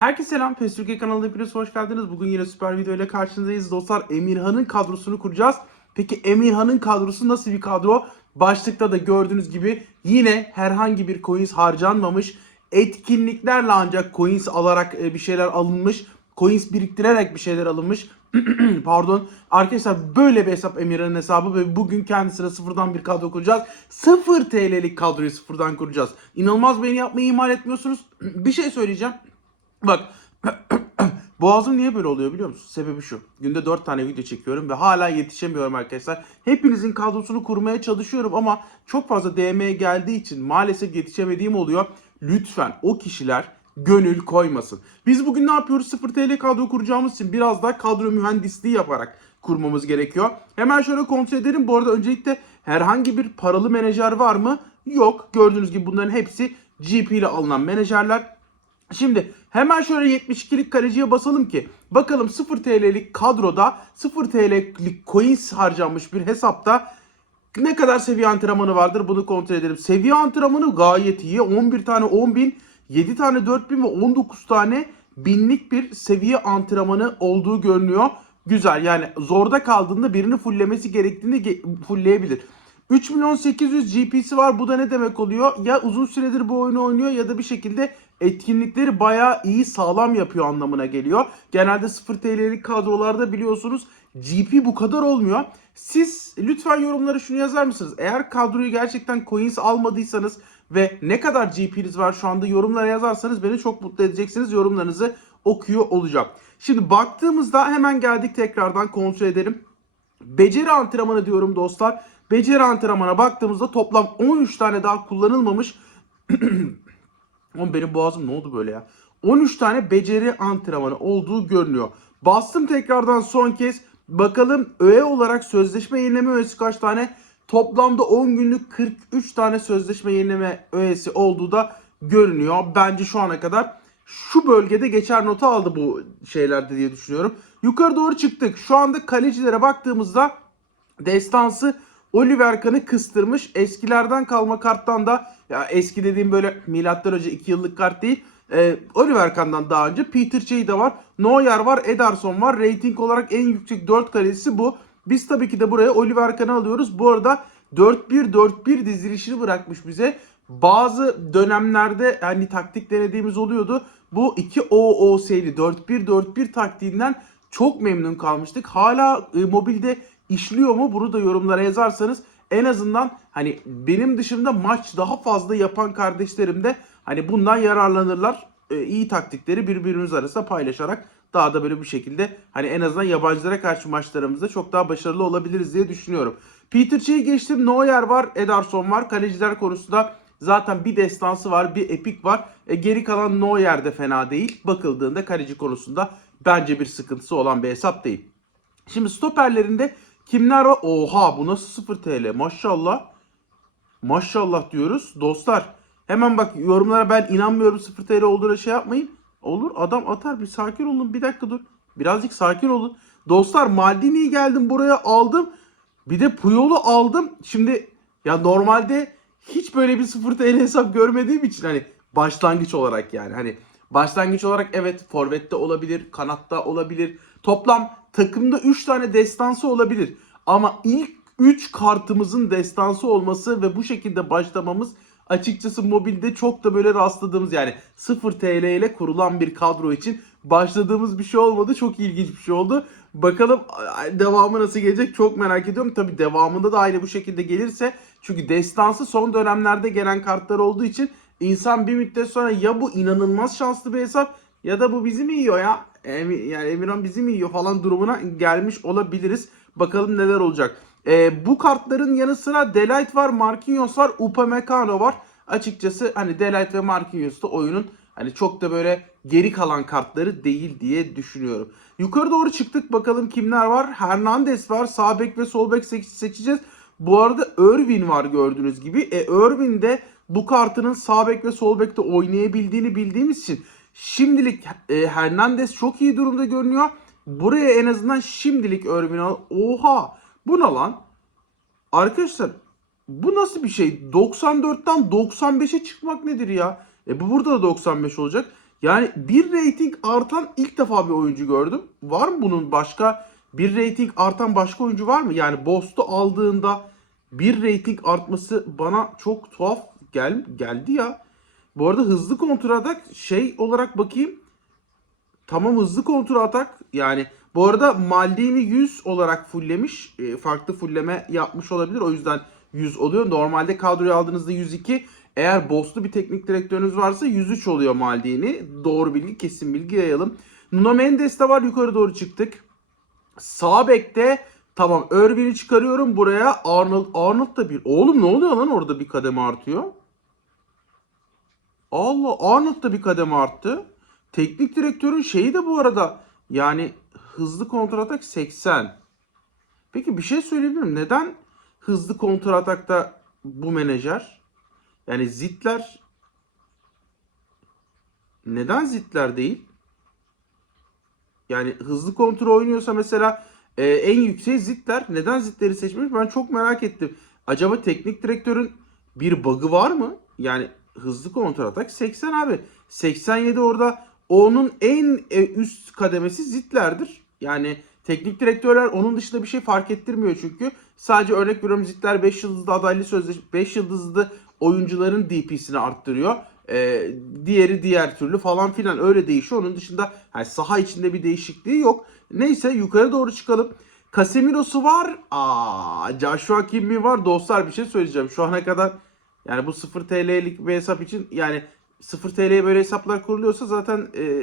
Herkese selam. PES Türkiye kanalına hepiniz hoş geldiniz. Bugün yine süper video ile karşınızdayız. Dostlar Emirhan'ın kadrosunu kuracağız. Peki Emirhan'ın kadrosu nasıl bir kadro? Başlıkta da gördüğünüz gibi yine herhangi bir coins harcanmamış. Etkinliklerle ancak coins alarak e, bir şeyler alınmış. Coins biriktirerek bir şeyler alınmış. Pardon. Arkadaşlar böyle bir hesap Emirhan'ın hesabı ve bugün kendisine sıfırdan bir kadro kuracağız. 0 TL'lik kadroyu sıfırdan kuracağız. İnanılmaz beğeni yapmayı ihmal etmiyorsunuz. bir şey söyleyeceğim. Bak boğazım niye böyle oluyor biliyor musun? Sebebi şu. Günde 4 tane video çekiyorum ve hala yetişemiyorum arkadaşlar. Hepinizin kadrosunu kurmaya çalışıyorum ama çok fazla DM geldiği için maalesef yetişemediğim oluyor. Lütfen o kişiler gönül koymasın. Biz bugün ne yapıyoruz? 0 TL kadro kuracağımız için biraz daha kadro mühendisliği yaparak kurmamız gerekiyor. Hemen şöyle kontrol edelim. Bu arada öncelikle herhangi bir paralı menajer var mı? Yok. Gördüğünüz gibi bunların hepsi GP ile alınan menajerler. Şimdi hemen şöyle 72'lik kaleciye basalım ki bakalım 0 TL'lik kadroda 0 TL'lik coins harcanmış bir hesapta ne kadar seviye antrenmanı vardır bunu kontrol edelim. Seviye antrenmanı gayet iyi. 11 tane 10.000, 7 tane 4.000 ve 19 tane binlik bir seviye antrenmanı olduğu görünüyor. Güzel yani zorda kaldığında birini fulllemesi gerektiğinde ge- fullleyebilir. 3 milyon 800 GP'si var. Bu da ne demek oluyor? Ya uzun süredir bu oyunu oynuyor ya da bir şekilde etkinlikleri bayağı iyi sağlam yapıyor anlamına geliyor. Genelde 0 TL'lik kadrolarda biliyorsunuz GP bu kadar olmuyor. Siz lütfen yorumlara şunu yazar mısınız? Eğer kadroyu gerçekten coins almadıysanız ve ne kadar GP'niz var şu anda yorumlara yazarsanız beni çok mutlu edeceksiniz. Yorumlarınızı okuyor olacağım. Şimdi baktığımızda hemen geldik tekrardan kontrol edelim. Beceri antrenmanı diyorum dostlar. Beceri antrenmana baktığımızda toplam 13 tane daha kullanılmamış. Oğlum benim boğazım ne oldu böyle ya? 13 tane beceri antrenmanı olduğu görünüyor. Bastım tekrardan son kez. Bakalım öğe olarak sözleşme yenileme öğesi kaç tane? Toplamda 10 günlük 43 tane sözleşme yenileme öğesi olduğu da görünüyor. Bence şu ana kadar şu bölgede geçer nota aldı bu şeylerde diye düşünüyorum. Yukarı doğru çıktık. Şu anda kalecilere baktığımızda destansı Oliver Kahn'ı kıstırmış. Eskilerden kalma karttan da ya eski dediğim böyle milattan önce 2 yıllık kart değil. E, Oliver Kahn'dan daha önce Peter Shea de var. Neuer var, Ederson var. Rating olarak en yüksek 4 kalecisi bu. Biz tabii ki de buraya Oliver Kahn'ı alıyoruz. Bu arada 4-1-4-1 dizilişini bırakmış bize. Bazı dönemlerde hani taktik denediğimiz oluyordu. Bu 2 OOS'li 4-1-4-1 taktiğinden çok memnun kalmıştık. Hala e, mobilde işliyor mu? Bunu da yorumlara yazarsanız en azından hani benim dışımda maç daha fazla yapan kardeşlerim de hani bundan yararlanırlar. E, iyi taktikleri birbirimiz arasında paylaşarak daha da böyle bir şekilde hani en azından yabancılara karşı maçlarımızda çok daha başarılı olabiliriz diye düşünüyorum. Peter Che'yi geçtim. Neuer var, Ederson var. Kaleciler konusunda zaten bir destansı var, bir epik var. E, geri kalan Neuer de fena değil. Bakıldığında kaleci konusunda bence bir sıkıntısı olan bir hesap değil. Şimdi stoperlerinde kimler var? Oha bu nasıl 0 TL maşallah. Maşallah diyoruz. Dostlar hemen bak yorumlara ben inanmıyorum 0 TL olduğuna şey yapmayın. Olur adam atar bir sakin olun bir dakika dur. Birazcık sakin olun. Dostlar Maldini'yi geldim buraya aldım. Bir de Puyol'u aldım. Şimdi ya normalde hiç böyle bir 0 TL hesap görmediğim için hani başlangıç olarak yani hani başlangıç olarak evet forvette olabilir, kanatta olabilir. Toplam takımda 3 tane destansı olabilir. Ama ilk 3 kartımızın destansı olması ve bu şekilde başlamamız açıkçası mobilde çok da böyle rastladığımız yani 0 TL ile kurulan bir kadro için başladığımız bir şey olmadı. Çok ilginç bir şey oldu. Bakalım devamı nasıl gelecek çok merak ediyorum. Tabi devamında da aynı bu şekilde gelirse çünkü destansı son dönemlerde gelen kartlar olduğu için insan bir müddet sonra ya bu inanılmaz şanslı bir hesap ya da bu bizi mi yiyor ya? Yani Emirhan bizi mi yiyor falan durumuna gelmiş olabiliriz. Bakalım neler olacak. Ee, bu kartların yanı sıra Delight var, Marquinhos var, Upamecano var. Açıkçası hani Delight ve Marquinhos da oyunun hani çok da böyle geri kalan kartları değil diye düşünüyorum. Yukarı doğru çıktık bakalım kimler var. Hernandez var. Sağ bek ve sol bek seç- seçeceğiz. Bu arada Irvin var gördüğünüz gibi. E Irvin de bu kartının sağ bek ve sol bekte oynayabildiğini bildiğimiz için şimdilik e, Hernandez çok iyi durumda görünüyor. Buraya en azından şimdilik Irvin al. Oha! Bu ne lan? Arkadaşlar bu nasıl bir şey? 94'ten 95'e çıkmak nedir ya? E bu burada da 95 olacak. Yani bir rating artan ilk defa bir oyuncu gördüm. Var mı bunun başka bir rating artan başka oyuncu var mı? Yani Bost'u aldığında bir rating artması bana çok tuhaf gel geldi ya. Bu arada hızlı kontra atak şey olarak bakayım. Tamam hızlı kontra atak. Yani bu arada Maldini 100 olarak fulllemiş. E, farklı fullleme yapmış olabilir. O yüzden 100 oluyor. Normalde kadroyu aldığınızda 102. Eğer bosslu bir teknik direktörünüz varsa 103 oluyor Maldini. Doğru bilgi, kesin bilgi yayalım. Nuno Mendes de var. Yukarı doğru çıktık. Sağ bekte tamam Irvin'i çıkarıyorum buraya. Arnold Arnold da bir. Oğlum ne oluyor lan orada bir kademe artıyor? Allah Arnold da bir kademe arttı. Teknik direktörün şeyi de bu arada yani hızlı kontratak 80. Peki bir şey söyleyebilir miyim? Neden hızlı kontratakta bu menajer? Yani Zitler neden Zitler değil? Yani hızlı kontrol oynuyorsa mesela e, en yüksek Zitler. Neden Zitler'i seçmiş? Ben çok merak ettim. Acaba teknik direktörün bir bug'ı var mı? Yani hızlı kontrol atak 80 abi. 87 orada onun en e, üst kademesi Zitler'dir. Yani teknik direktörler onun dışında bir şey fark ettirmiyor çünkü. Sadece örnek veriyorum Zitler 5 yıldızlı adaylı sözleşme 5 yıldızlı oyuncuların DP'sini arttırıyor. Ee, diğeri diğer türlü falan filan öyle değişiyor. Onun dışında yani saha içinde bir değişikliği yok. Neyse yukarı doğru çıkalım. Casemiro'su var. Aa, Joshua Kimmi var. Dostlar bir şey söyleyeceğim. Şu ana kadar yani bu 0 TL'lik bir hesap için yani 0 TL'ye böyle hesaplar kuruluyorsa zaten e,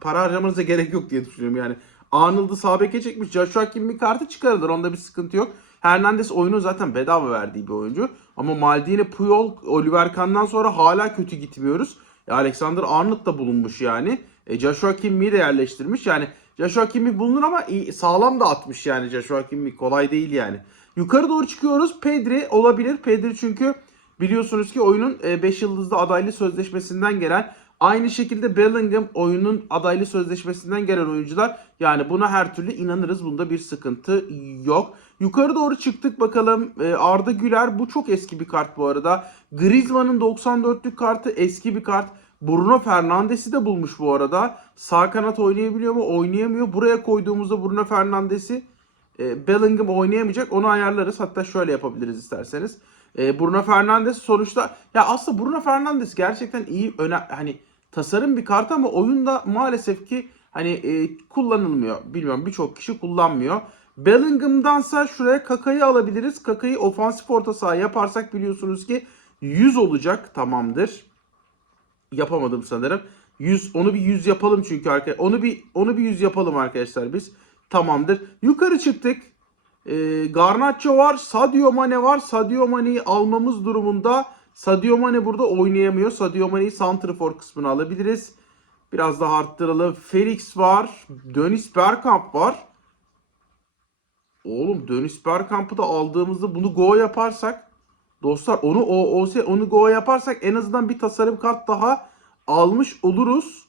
para harcamanıza gerek yok diye düşünüyorum yani. Arnold'u sağ beke çekmiş. Joshua Kimmi kartı çıkarılır. Onda bir sıkıntı yok. Hernandez oyunu zaten bedava verdiği bir oyuncu. Ama Maldini, Puyol, Oliver Kahn'dan sonra hala kötü gitmiyoruz. E, Alexander Arnold da bulunmuş yani. E, Joshua Kimmi'yi de yerleştirmiş. Yani Joshua Kimmi bulunur ama iyi, sağlam da atmış yani Joshua Kimmi. Kolay değil yani. Yukarı doğru çıkıyoruz. Pedri olabilir. Pedri çünkü biliyorsunuz ki oyunun 5 yıldızlı adaylı sözleşmesinden gelen Aynı şekilde Bellingham oyunun adaylı sözleşmesinden gelen oyuncular. Yani buna her türlü inanırız. Bunda bir sıkıntı yok. Yukarı doğru çıktık bakalım. Ee, Arda Güler bu çok eski bir kart bu arada. Griezmann'ın 94'lük kartı eski bir kart. Bruno Fernandes'i de bulmuş bu arada. Sağ kanat oynayabiliyor mu? Oynayamıyor. Buraya koyduğumuzda Bruno Fernandes'i e, Bellingham oynayamayacak. Onu ayarlarız. Hatta şöyle yapabiliriz isterseniz. E, Bruno Fernandes sonuçta ya aslında Bruno Fernandes gerçekten iyi öne hani tasarım bir kart ama oyunda maalesef ki hani e, kullanılmıyor. Bilmiyorum birçok kişi kullanmıyor. Bellingham'dansa şuraya Kaka'yı alabiliriz. Kaka'yı ofansif orta saha yaparsak biliyorsunuz ki 100 olacak tamamdır. Yapamadım sanırım. 100 onu bir 100 yapalım çünkü arkadaşlar. Onu bir onu bir 100 yapalım arkadaşlar biz. Tamamdır. Yukarı çıktık. Ee, Garnacho var, Sadio Mane var. Sadio Mane'yi almamız durumunda Sadio Mane burada oynayamıyor. Sadio Mane'yi santrafor kısmına alabiliriz. Biraz daha arttıralım. Felix var. Dönis Bergkamp var. Oğlum Dönis Bergkamp'ı da aldığımızda bunu go yaparsak dostlar onu o, o onu go yaparsak en azından bir tasarım kart daha almış oluruz.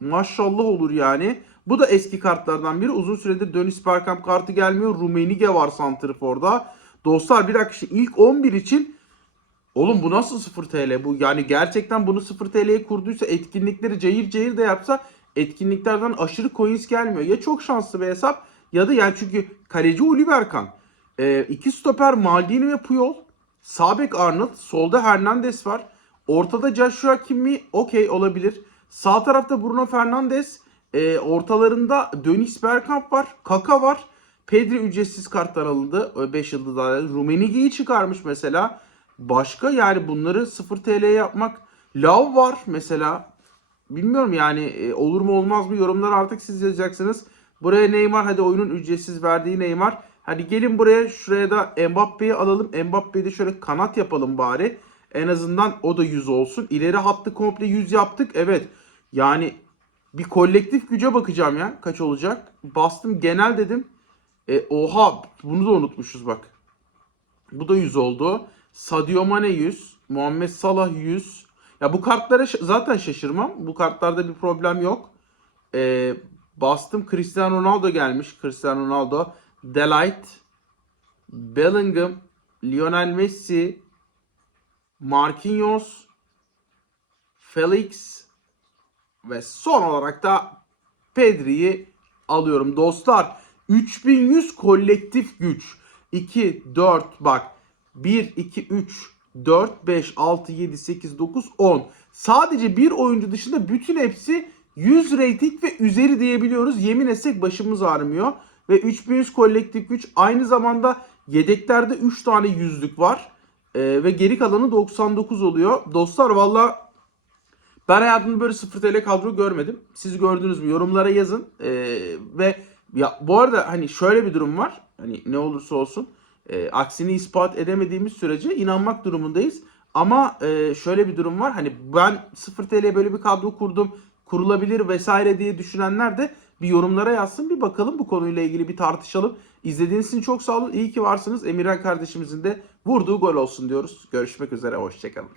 Maşallah olur yani. Bu da eski kartlardan biri. Uzun süredir Dönis Bergkamp kartı gelmiyor. Rumenige var Santrifor'da. Dostlar bir dakika işte ilk 11 için Oğlum bu nasıl 0 TL bu? Yani gerçekten bunu 0 TL'ye kurduysa etkinlikleri cayır cayır da yapsa etkinliklerden aşırı coins gelmiyor. Ya çok şanslı bir hesap ya da yani çünkü kaleci Oliver Kahn. E, iki stoper Maldini ve Puyol. Sağ bek Arnold. Solda Hernandez var. Ortada Joshua Kimi okey olabilir. Sağ tarafta Bruno Fernandes. E, ortalarında Dönis Bergkamp var. Kaka var. Pedri ücretsiz kartlar alındı. 5 yıldızlar. Rumenigi'yi çıkarmış mesela. Başka yani bunları 0 TL yapmak. Lav var mesela. Bilmiyorum yani e, olur mu olmaz mı yorumlar artık siz yazacaksınız. Buraya Neymar hadi oyunun ücretsiz verdiği Neymar. Hadi gelin buraya şuraya da Mbappe'yi alalım. Mbappe'yi de şöyle kanat yapalım bari. En azından o da 100 olsun. İleri hattı komple 100 yaptık. Evet yani bir kolektif güce bakacağım ya. Kaç olacak? Bastım genel dedim. E, oha bunu da unutmuşuz bak. Bu da 100 oldu. Sadio Mane 100. Muhammed Salah 100. Ya bu kartlara zaten şaşırmam. Bu kartlarda bir problem yok. E, bastım Cristiano Ronaldo gelmiş. Cristiano Ronaldo. Delight. Bellingham. Lionel Messi. Marquinhos. Felix. Ve son olarak da Pedri'yi alıyorum dostlar. 3100 kolektif güç. 2, 4 bak. 1, 2, 3, 4, 5, 6, 7, 8, 9, 10. Sadece bir oyuncu dışında bütün hepsi 100 rating ve üzeri diyebiliyoruz. Yemin etsek başımız ağrımıyor. Ve 3100 kolektif güç aynı zamanda yedeklerde 3 tane yüzlük var. Ee, ve geri kalanı 99 oluyor. Dostlar valla ben hayatımda böyle 0 TL kadro görmedim. Siz gördünüz mü? Yorumlara yazın. Ee, ve ya bu arada hani şöyle bir durum var. Hani ne olursa olsun e, aksini ispat edemediğimiz sürece inanmak durumundayız. Ama e, şöyle bir durum var. Hani ben 0 TL böyle bir kadro kurdum. Kurulabilir vesaire diye düşünenler de bir yorumlara yazsın. Bir bakalım bu konuyla ilgili bir tartışalım. İzlediğiniz için çok sağ olun. İyi ki varsınız. Emirhan kardeşimizin de vurduğu gol olsun diyoruz. Görüşmek üzere. Hoşçakalın.